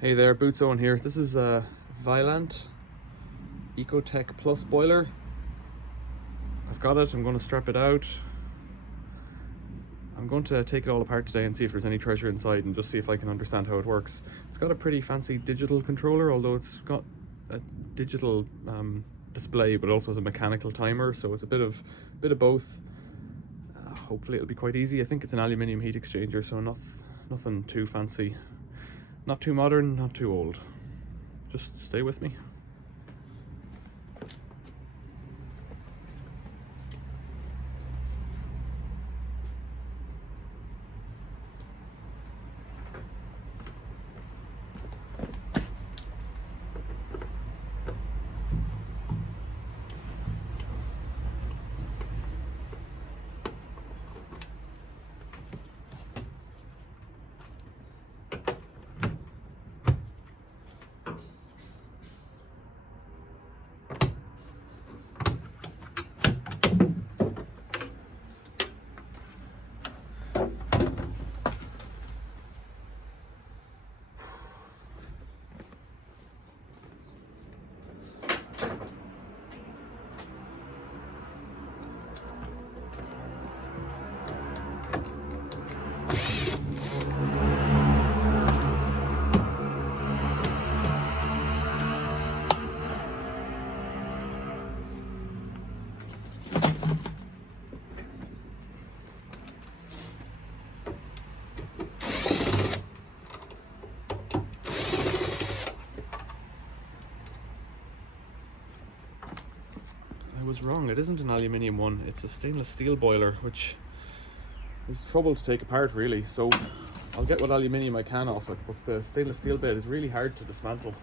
Hey there, Boots Owen here. This is a Vaillant Ecotech Plus boiler. I've got it, I'm going to strap it out. I'm going to take it all apart today and see if there's any treasure inside and just see if I can understand how it works. It's got a pretty fancy digital controller, although it's got a digital display, but also has a mechanical timer, so it's a bit of both. Hopefully it'll be quite easy. I think it's an aluminium heat exchanger, so nothing too fancy. Not too modern, not too old. Just stay with me. I was wrong, it isn't an aluminium one, it's a stainless steel boiler, which is trouble to take apart really, so I'll get what aluminium I can off it, but the stainless steel bit is really hard to dismantle.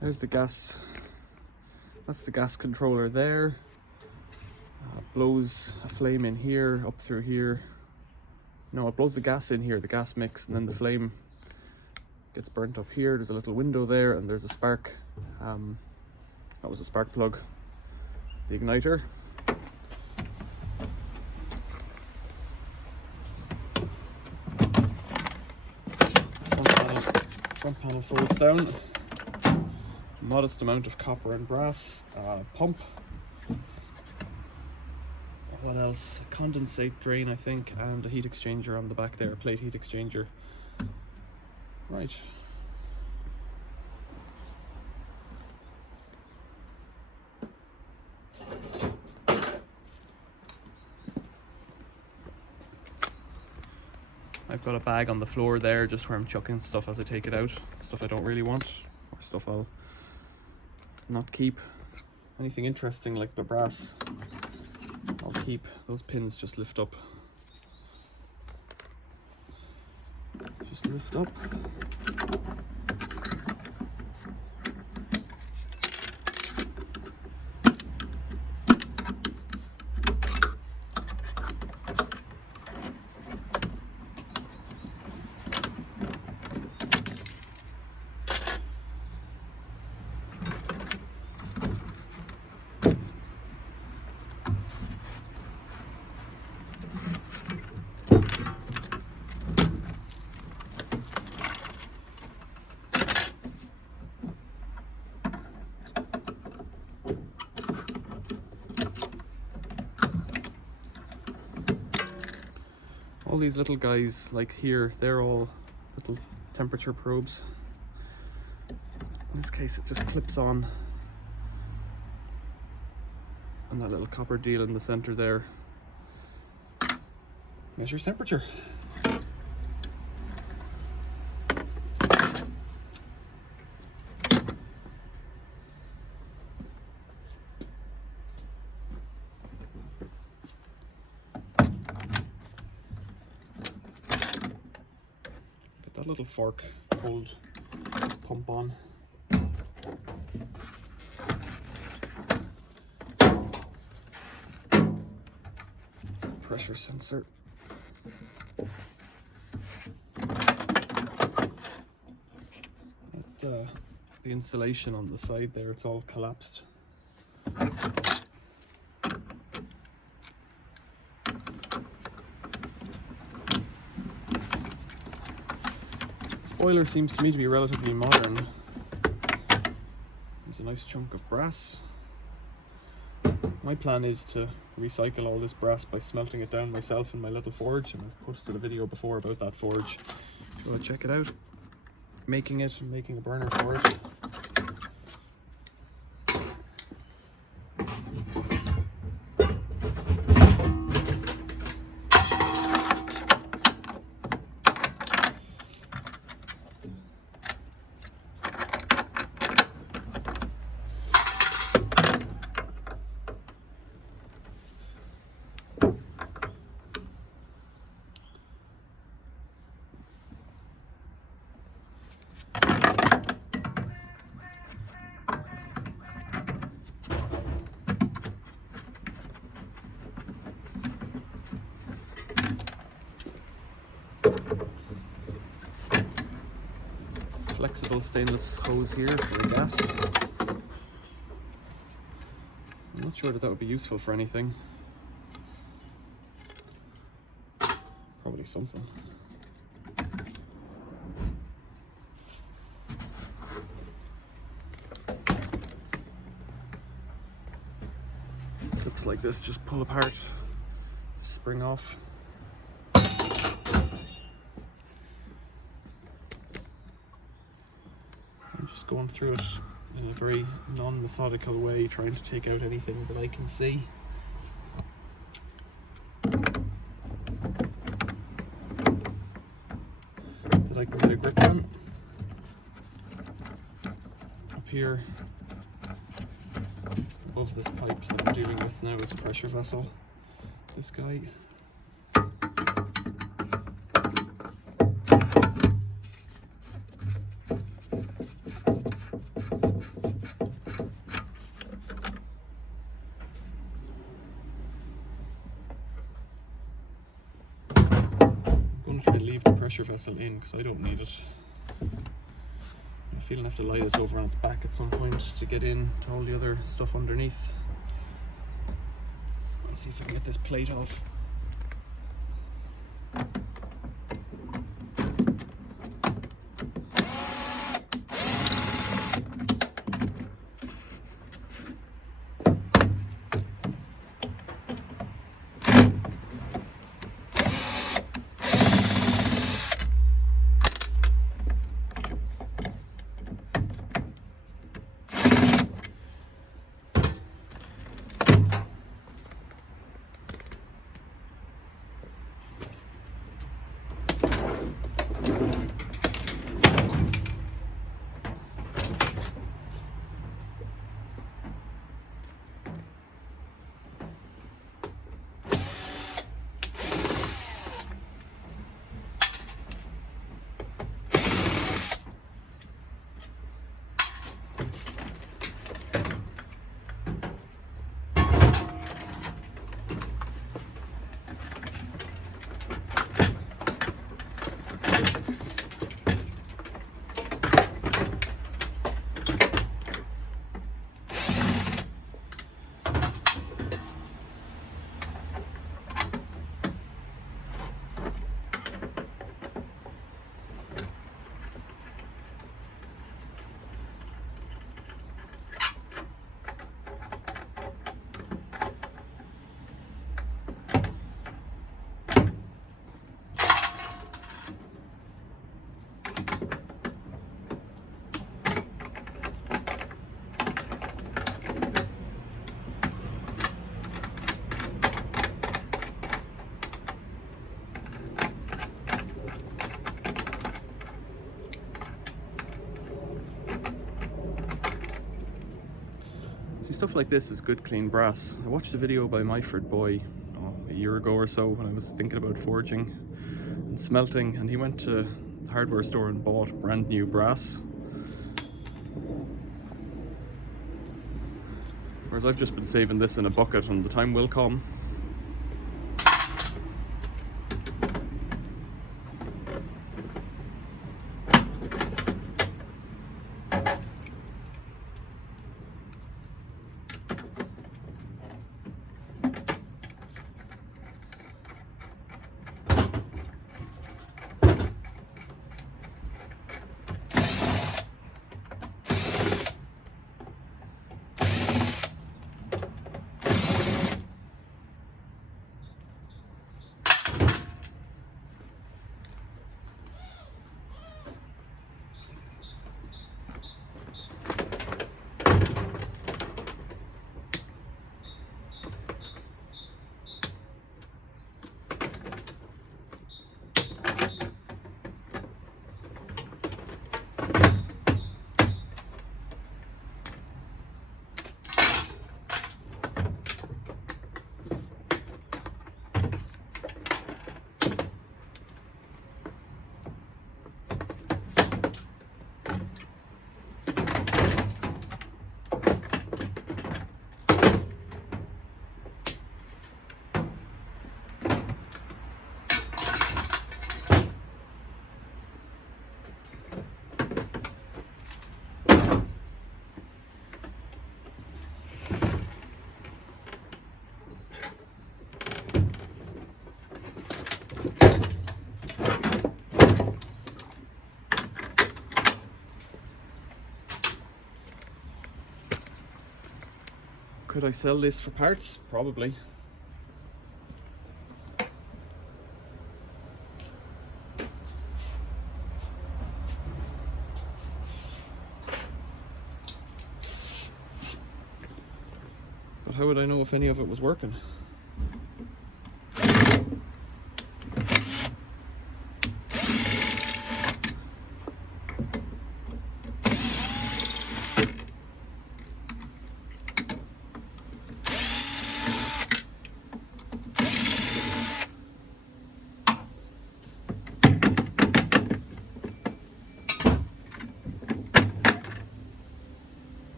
There's the gas, that's the gas controller there. Blows a flame in here, up through here. No, it blows the gas in here, the gas mix, and then the flame gets burnt up here. There's a little window there, and there's a spark. That was a spark plug. The igniter. Front panel folds down. Modest amount of copper and brass. Pump. What else? Condensate drain, I think, and a heat exchanger on the back there, plate heat exchanger. Right. I've got a bag on the floor there, just where I'm chucking stuff as I take it out. Stuff I don't really want, or stuff I'll not keep. Anything interesting like the brass, I'll keep. Those pins just lift up. Just lift up. All these little guys, like here, they're all little temperature probes. In this case, it just clips on, and that little copper deal in the center there measures temperature. little fork hold this pump on. Pressure sensor. The insulation on the side there, it's all collapsed. This boiler seems to me to be relatively modern. There's a nice chunk of brass. My plan is to recycle all this brass by smelting it down myself in my little forge, and I've posted a video before about that forge. If you want to check it out, making a burner for it. Flexible stainless hose here for the gas. I'm not sure that would be useful for anything. Probably something. Clips like this just pull apart, spring off. Just going through it in a very non-methodical way, trying to take out anything that I can see. That I can get a grip on. Up here, above this pipe that I'm dealing with now is a pressure vessel. This guy. Pressure vessel in because I don't need it. I feel I have to lie this over on its back at some point to get in to all the other stuff underneath. Let's see if I can get this plate off. Stuff like this is good clean brass. I watched a video by Myford Boy a year ago or so when I was thinking about forging and smelting, and he went to hardware store and bought brand new brass. Whereas I've just been saving this in a bucket, and the time will come. Could I sell this for parts? Probably. But how would I know if any of it was working?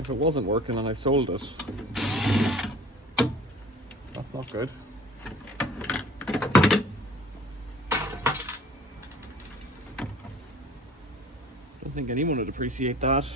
If it wasn't working and I sold it, that's not good. Don't think anyone would appreciate that.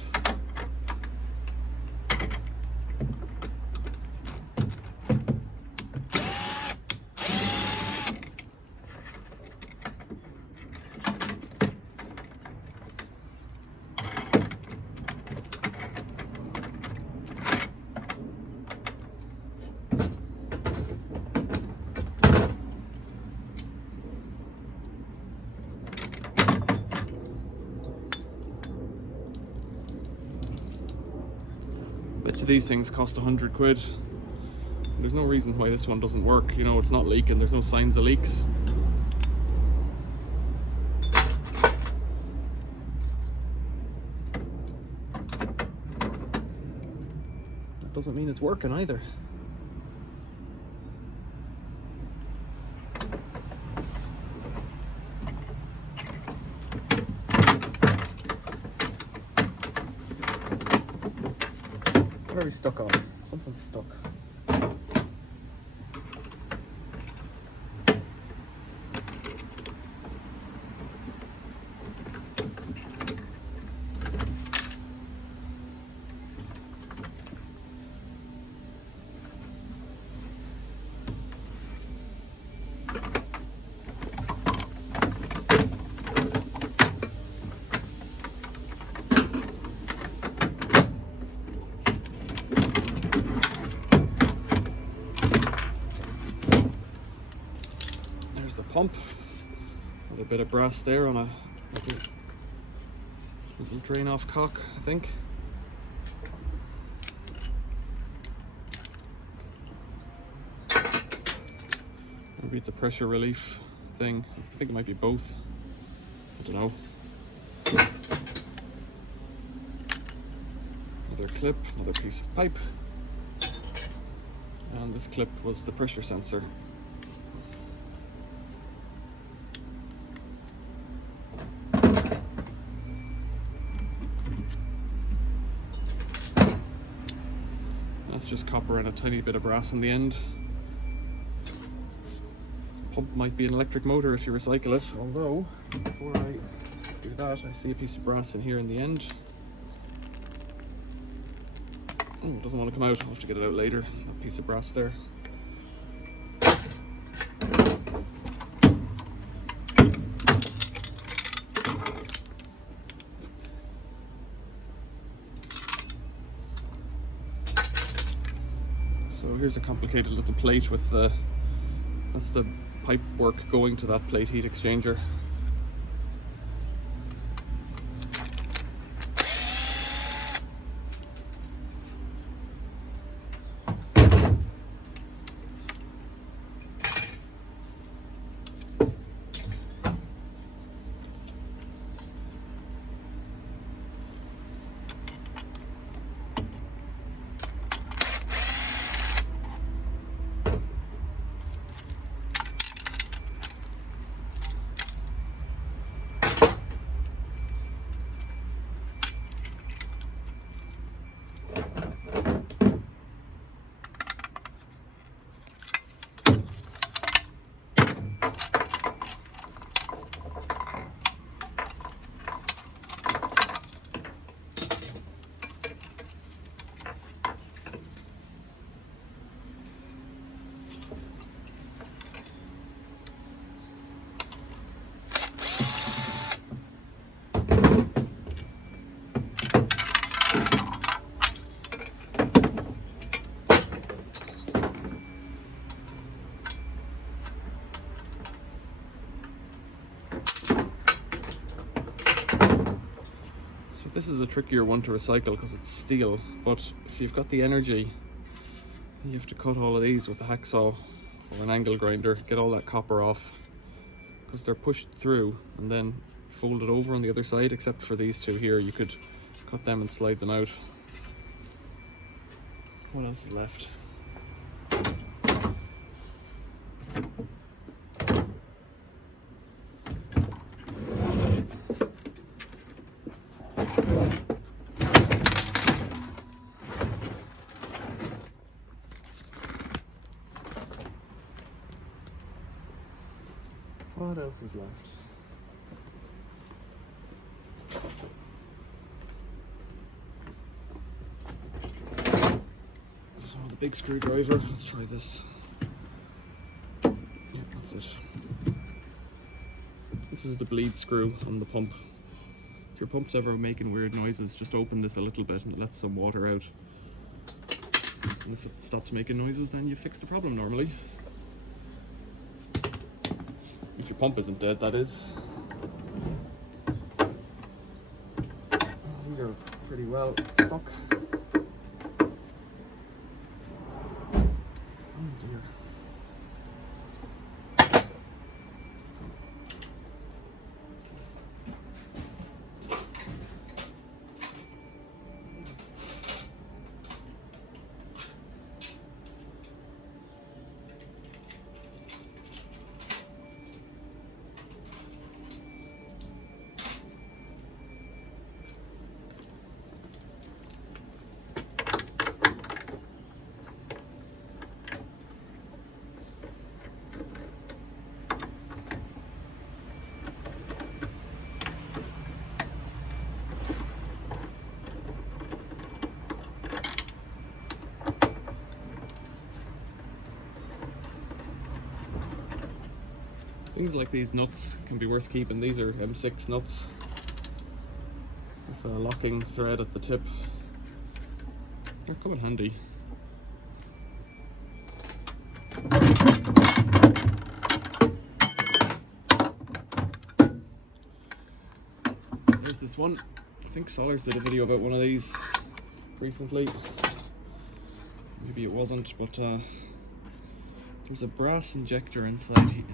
Bet you these things cost 100 quid. There's no reason why this one doesn't work. You know, it's not leaking, there's no signs of leaks. That doesn't mean it's working either. Very stuck on. Something's stuck. Pump with a bit of brass there on a little drain off cock, I think. Maybe it's a pressure relief thing. I think it might be both. I don't know. Another clip, another piece of pipe. And this clip was the pressure sensor. That's just copper and a tiny bit of brass in the end. Pump might be an electric motor if you recycle it, although before I do that I see a piece of brass in here in the end. Oh, it doesn't want to come out. I'll have to get it out later, that piece of brass there. So here's a complicated little plate with that's the pipe work going to that plate heat exchanger. This is a trickier one to recycle because it's steel, but if you've got the energy, you have to cut all of these with a hacksaw or an angle grinder, get all that copper off, because they're pushed through and then folded over on the other side, except for these two here. You could cut them and slide them out. What else is left? What else is left? So the big screwdriver, let's try this. Yep, that's it. This is the bleed screw on the pump. If your pump's ever making weird noises, just open this a little bit and it lets some water out. And if it stops making noises, then you fix the problem normally. If your pump isn't dead, that is. These are pretty well stuck. Oh dear. Things like these nuts can be worth keeping. These are M6 nuts with a locking thread at the tip. They're come in handy. There's this one. I think Solars did a video about one of these recently. Maybe it wasn't, but there's a brass injector inside here.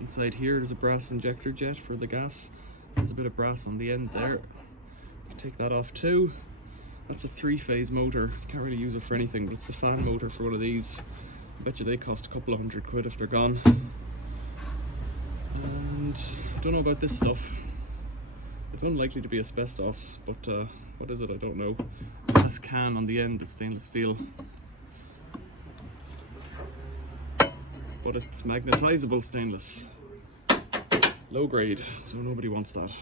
Inside here there's a brass injector jet for the gas. There's a bit of brass on the end there. Take that off too. That's a 3-phase motor. You can't really use it for anything, but it's the fan motor for one of these. I bet you they cost a couple of £100 if they're gone. And I don't know about this stuff. It's unlikely to be asbestos, but what is it? I don't know. Glass can on the end is stainless steel. but it's magnetizable stainless. Low grade, so nobody wants that.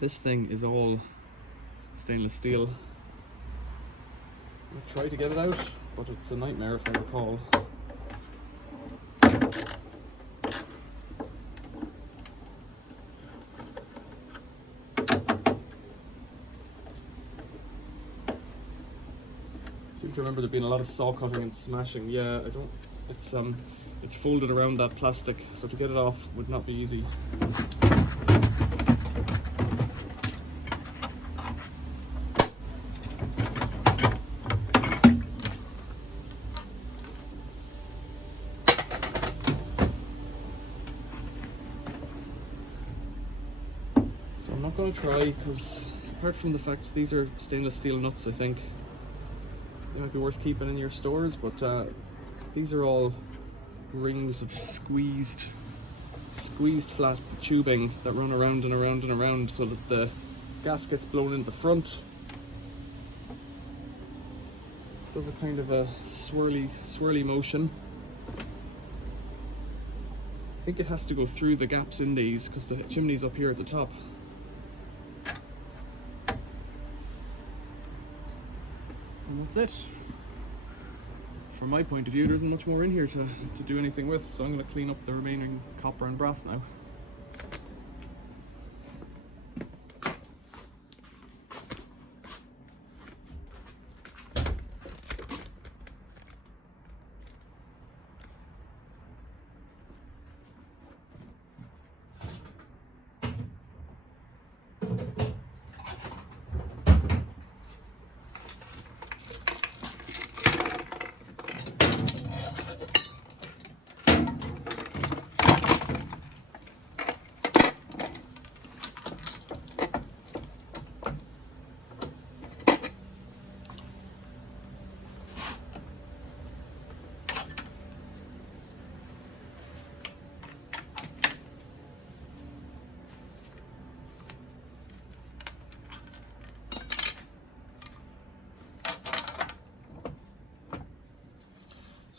This thing is all stainless steel. I'll try to get it out, but it's a nightmare if I recall. I seem to remember there being a lot of saw cutting and smashing. Yeah, I don't. It's folded around that plastic, so to get it off would not be easy. So I'm not going to try, because apart from the fact these are stainless steel nuts, I think they might be worth keeping in your stores, but these are all rings of squeezed flat tubing that run around and around and around so that the gas gets blown in the front. Does a kind of a swirly motion. I think it has to go through the gaps in these because the chimney's up here at the top. And that's it. From my point of view, there isn't much more in here to do anything with, so I'm going to clean up the remaining copper and brass now.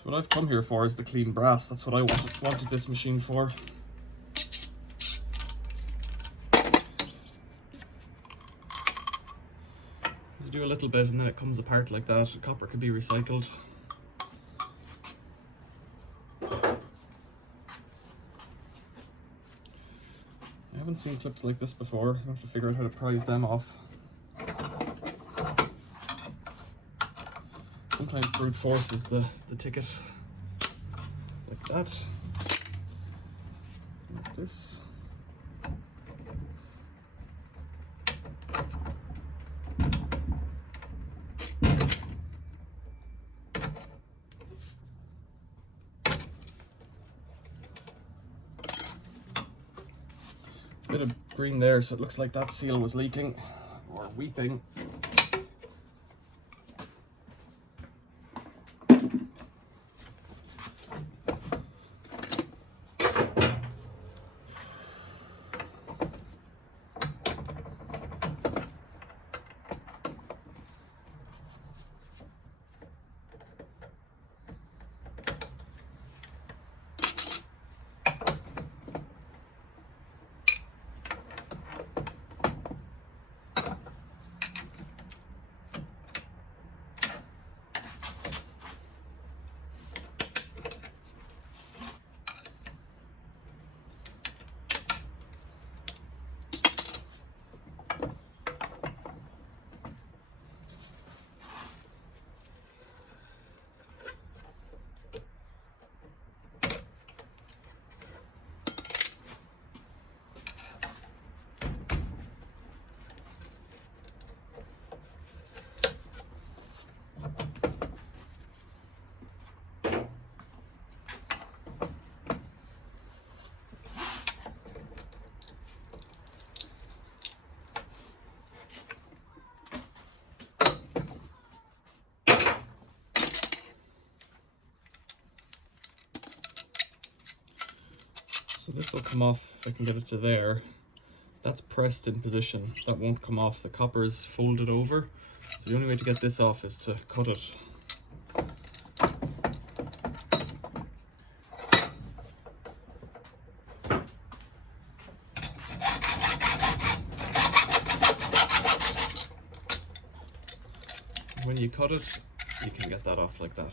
What I've come here for is the clean brass. That's what I wanted this machine for. You do a little bit and then it comes apart like that. The copper can be recycled. I haven't seen clips like this before. I have to figure out how to prise them off. Sometimes brute force is the ticket, like that, like this. Bit of green there, so it looks like that seal was leaking or weeping. So this will come off if I can get it to there. that's pressed in position. That won't come off. The copper is folded over. So the only way to get this off is to cut it. When you cut it, you can get that off like that.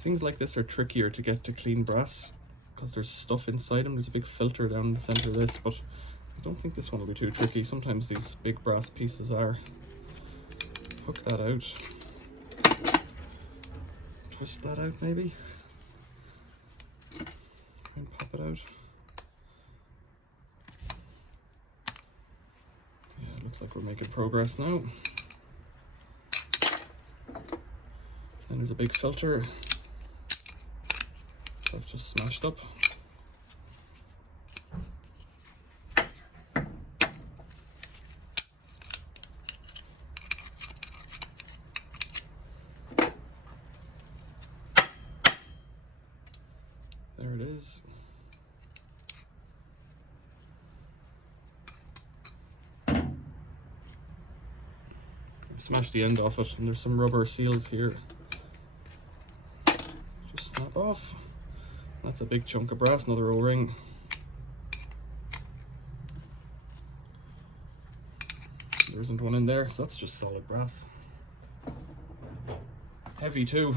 Things like this are trickier to get to clean brass because there's stuff inside them. There's a big filter down the center of this, but I don't think this one will be too tricky. Sometimes these big brass pieces are. Hook that out. Twist that out maybe. And pop it out. Looks like we're making progress now. And there's a big filter I've just smashed up. There it is. Smash the end off it, and there's some rubber seals here. Just snap off. That's a big chunk of brass, another O-ring. There isn't one in there, so that's just solid brass. Heavy too.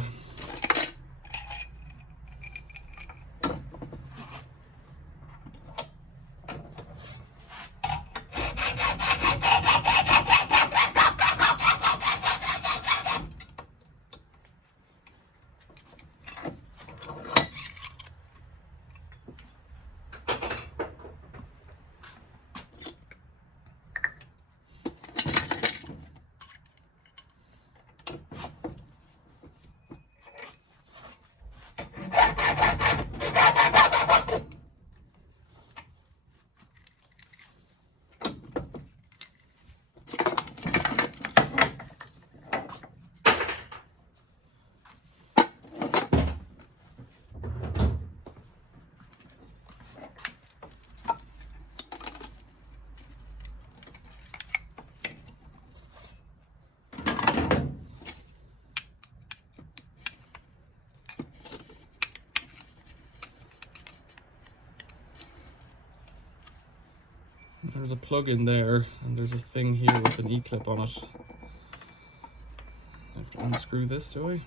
There's a plug in there, and there's a thing here with an E-clip on it. I have to unscrew this, do I?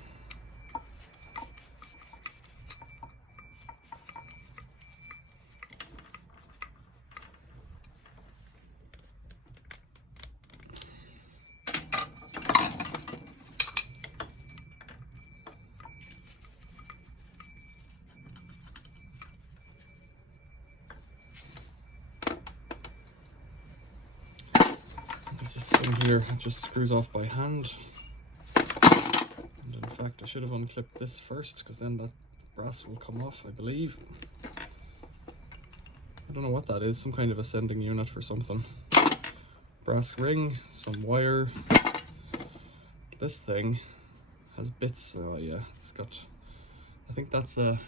This thing here, it just screws off by hand. And in fact, I should have unclipped this first, because then that brass will come off, I believe. I don't know what that is, some kind of ascending unit for something. Brass ring, some wire. This thing has bits, oh yeah, it's got, I think that's a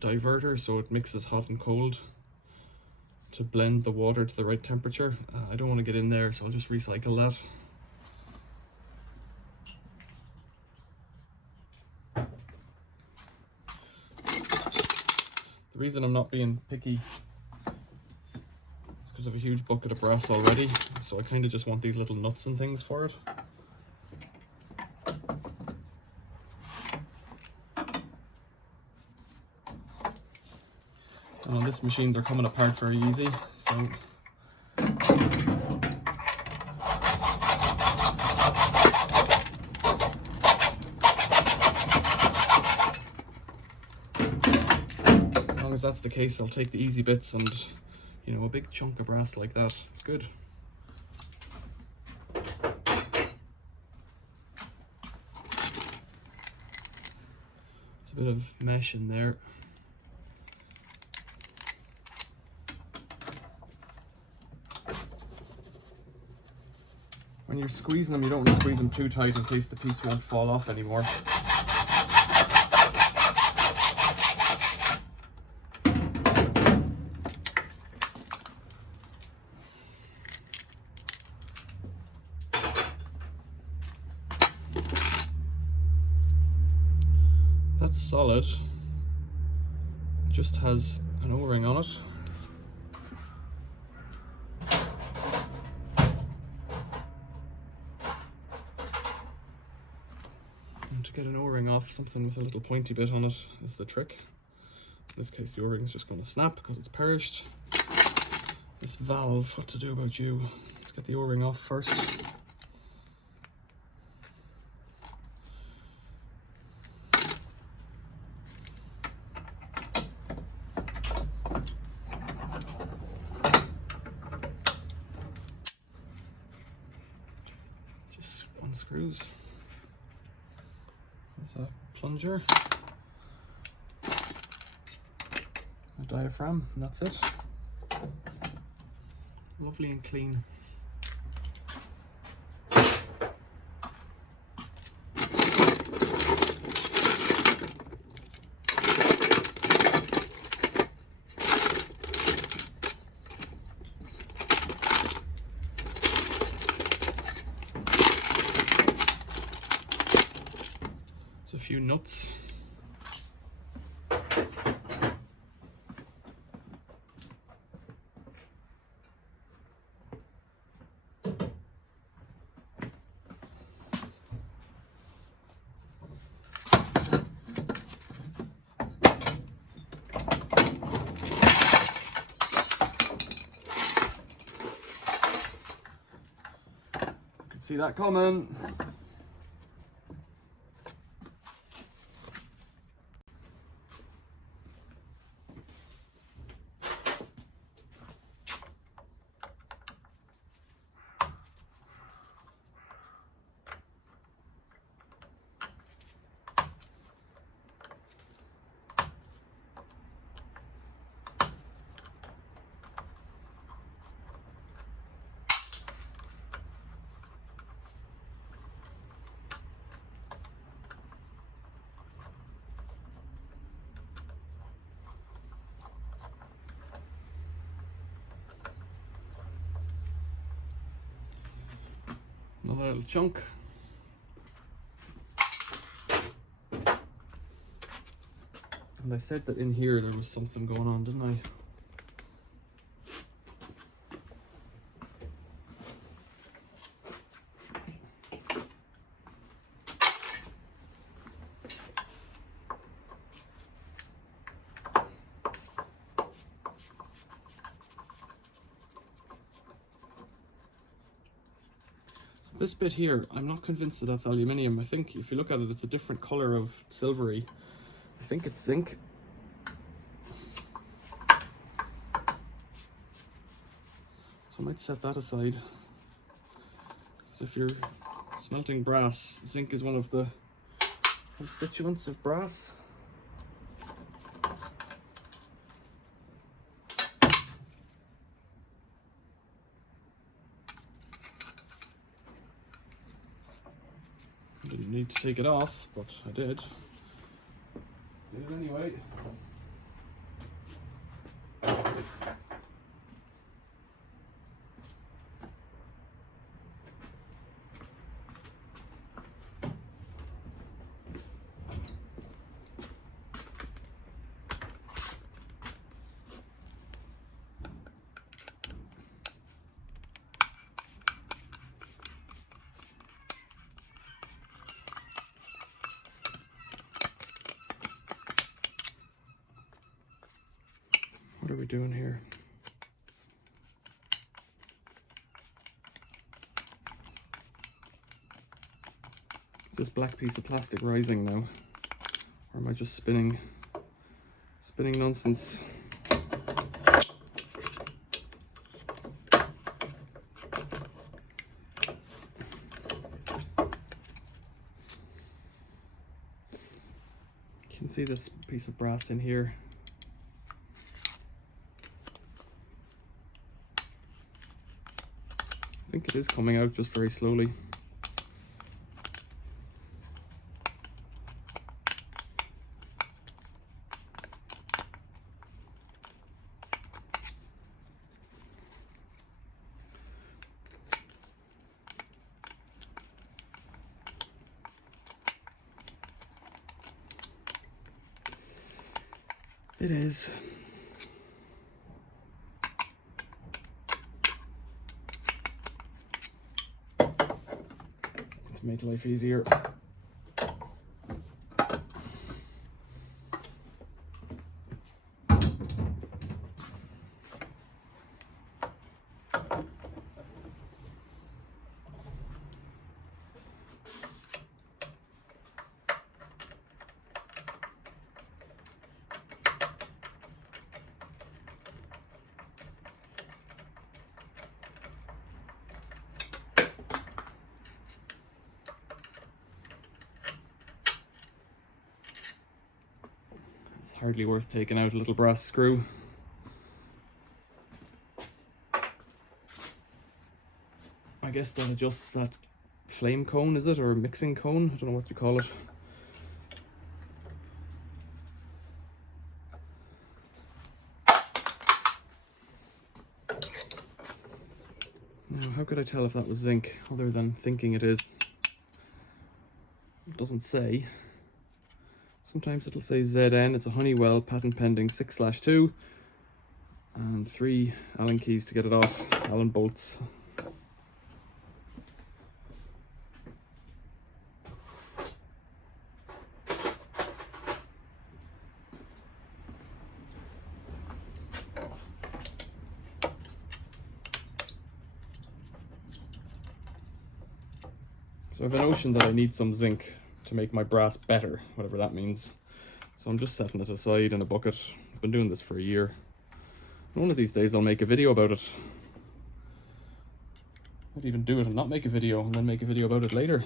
diverter, so it mixes hot and cold to blend the water to the right temperature. I don't want to get in there, so I'll just recycle that. The reason I'm not being picky is because I have a huge bucket of brass already, so I kind of just want these little nuts and things for it. And on this machine they're coming apart very easy, so as long as that's the case, I'll take the easy bits, and you know, a big chunk of brass like that, it's good. There's a bit of mesh in there. When you're squeezing them, you don't want to squeeze them too tight in case the piece won't fall off anymore. that's solid. It just has an O-ring on it. And to get an O-ring off something with a little pointy bit on it is the trick. In this case the O-ring is just going to snap because it's perished. This valve, what to do about you? Let's get the O-ring off first. Just unscrews. There's a plunger, a diaphragm, and that's it. Lovely and clean. There's a few nuts. See that coming. Another little chunk. And I said that in here there was something going on, didn't I? This bit here, I'm not convinced that that's aluminium. I think if you look at it, it's a different color of silvery. I think it's zinc. So I might set that aside. Because if you're smelting brass, zinc is one of the constituents of brass. Didn't need to take it off, but I did. Did it anyway. What are we doing here? Is this black piece of plastic rising now? Or am I just spinning nonsense? You can see this piece of brass in here. I think it is coming out just very slowly. It is. To make life easier. Hardly worth taking out a little brass screw. I guess that adjusts that flame cone, is it? Or mixing cone? I don't know what you call it. Now, how could I tell if that was zinc other than thinking it is? It doesn't say. Sometimes it'll say ZN, it's a Honeywell patent pending 6/2 and 3 Allen keys to get it off, Allen bolts. So I have a notion that I need some zinc to make my brass better, whatever that means. So I'm just setting it aside in a bucket. I've been doing this for a year. One of these days I'll make a video about it. I'd even do it and not make a video, and then make a video about it later.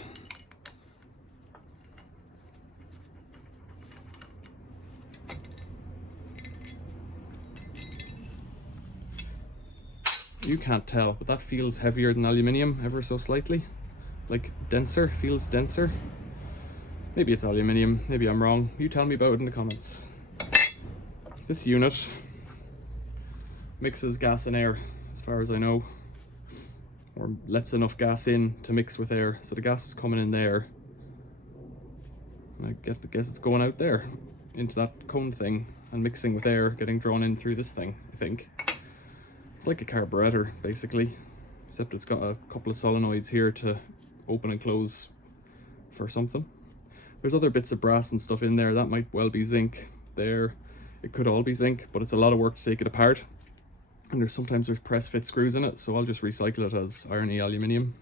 You can't tell, but that feels heavier than aluminium ever so slightly. Like denser, feels denser. Maybe it's aluminium, maybe I'm wrong. You tell me about it in the comments. This unit mixes gas and air, as far as I know. Or lets enough gas in to mix with air. So the gas is coming in there. And I guess it's going out there, into that cone thing, and mixing with air, getting drawn in through this thing, I think. It's like a carburetor, basically. Except it's got a couple of solenoids here to open and close for something. There's other bits of brass and stuff in there. That might well be zinc there. It could all be zinc, but it's a lot of work to take it apart. And sometimes there's press fit screws in it, so I'll just recycle it as irony aluminium.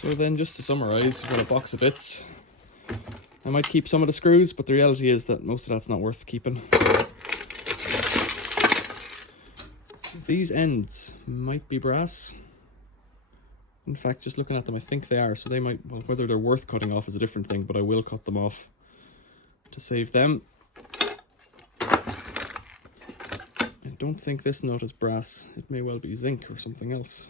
So then, just to summarise, we've got a box of bits. I might keep some of the screws, but the reality is that most of that's not worth keeping. These ends might be brass. In fact, just looking at them, I think they are. So they might, well, whether they're worth cutting off is a different thing, but I will cut them off to save them. I don't think this nut is brass. It may well be zinc or something else.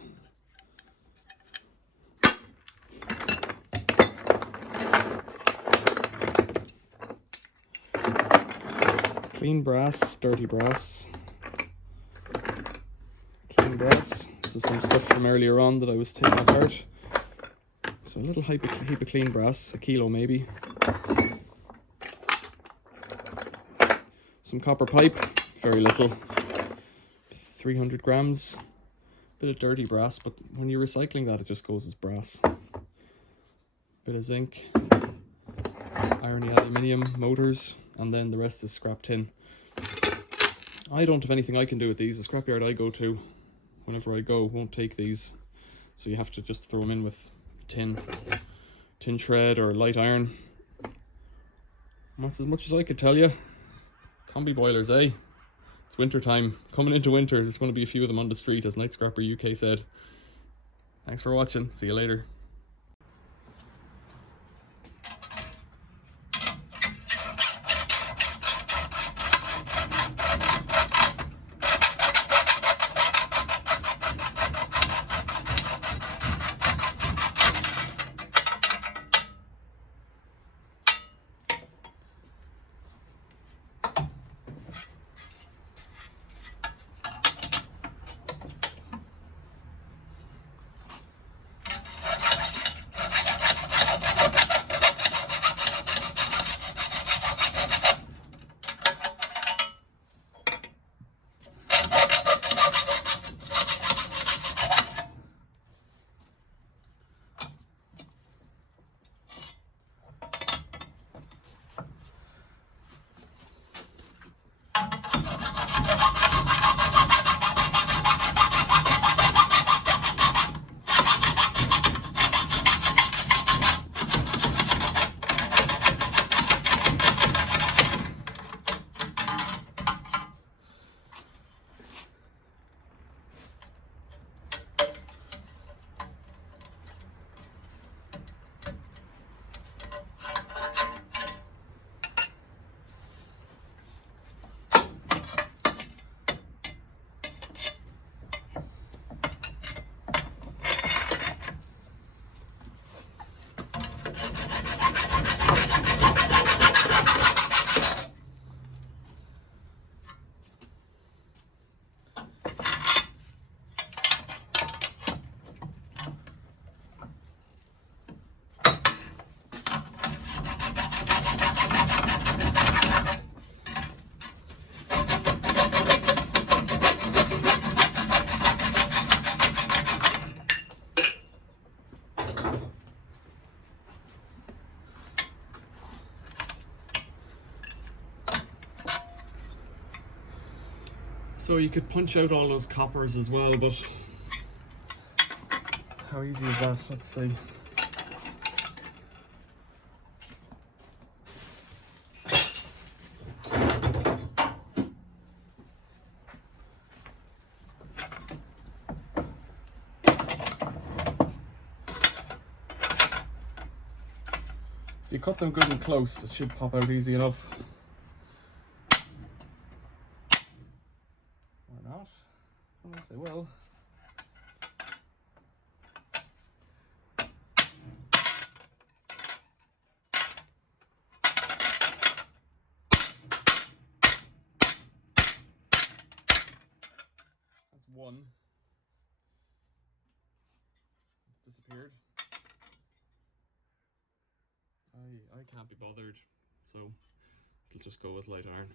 Clean brass, dirty brass. Clean brass. This is some stuff from earlier on that I was taking apart. So a little heap of clean brass, a kilo maybe. Some copper pipe, very little. 300 grams. Bit of dirty brass, but when you're recycling that, it just goes as brass. Bit of zinc. Irony aluminium motors, and then the rest is scrap tin. I don't have anything I can do with these. The scrapyard I go to, whenever I go, won't take these, so you have to just throw them in with tin shred or light iron. And that's as much as I could tell you. Combi boilers, eh? It's winter time, coming into winter. There's going to be a few of them on the street, as Night Scrapper UK said. Thanks for watching. See you later. So you could punch out all those coppers as well, but how easy is that? Let's see. If you cut them good and close, it should pop out easy enough. Or not. I don't know if they will. That's one. It's disappeared. I can't be bothered, so it'll just go with light iron.